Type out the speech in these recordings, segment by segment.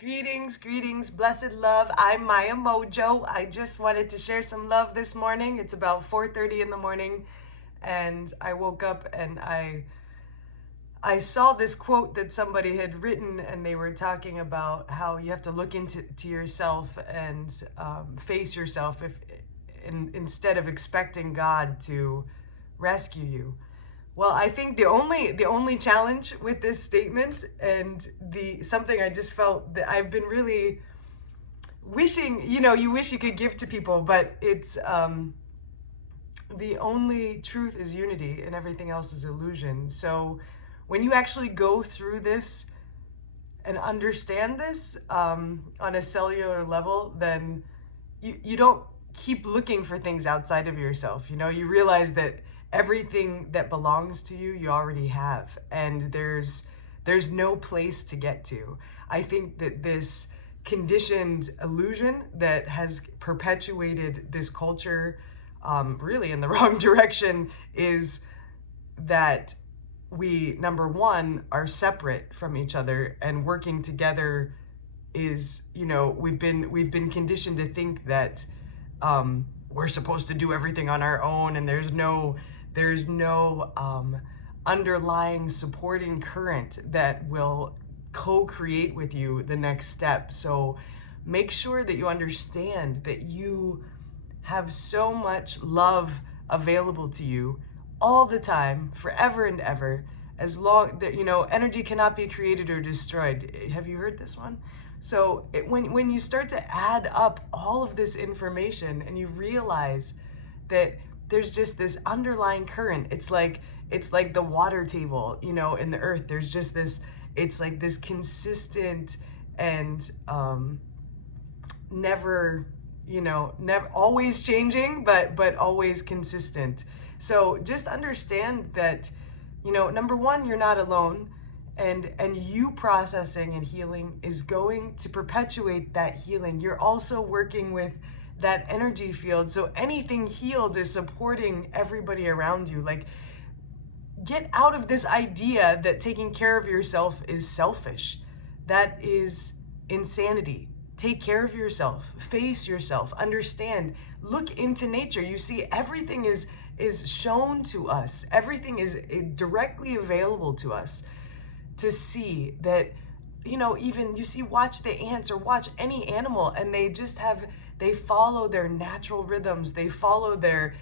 Greetings, blessed love. I'm Maya Mojo. I just wanted to share some love this morning. It's about 4:30 in the morning, and I woke up and I saw this quote that somebody had written, and they were talking about how you have to look into yourself and face yourself instead of expecting God to rescue you. Well, I think the only challenge with this statement and the something I just felt that I've been really wishing, you wish you could give to people, but it's the only truth is unity and everything else is illusion. So when you actually go through this and understand this on a cellular level, then you don't keep looking for things outside of yourself. You realize that everything that belongs to you, you already have, and there's no place to get to. I think that this conditioned illusion that has perpetuated this culture really in the wrong direction is that we, number one, are separate from each other, and working together is, we've been conditioned to think that we're supposed to do everything on our own, and there's no underlying supporting current that will co-create with you the next step. So make sure that you understand that you have so much love available to you all the time, forever and ever, as long that, energy cannot be created or destroyed. Have you heard this one? So when you start to add up all of this information and you realize that there's just this underlying current, it's like the water table, in the earth. There's just this, it's like this consistent and never always changing, but always consistent. So just understand that, number one, you're not alone, and you processing and healing is going to perpetuate that healing. You're also working with that energy field, so anything healed is supporting everybody around you. Like, get out of this idea that taking care of yourself is selfish. That is insanity. Take care of yourself, face yourself, understand, look into nature. You see, everything is shown to us. Everything is directly available to us to see that, even you see, watch the ants or watch any animal, and they follow their natural rhythms. They follow their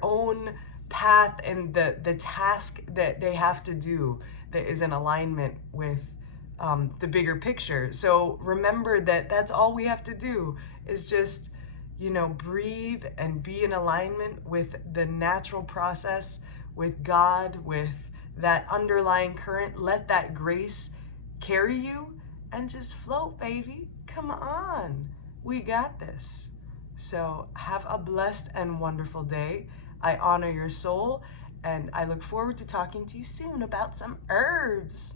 own path and the task that they have to do that is in alignment with the bigger picture. So remember that that's all we have to do is just, breathe and be in alignment with the natural process, with God, with that underlying current. Let that grace carry you and just float, baby. Come on. We got this. So have a blessed and wonderful day. I honor your soul, and I look forward to talking to you soon about some herbs.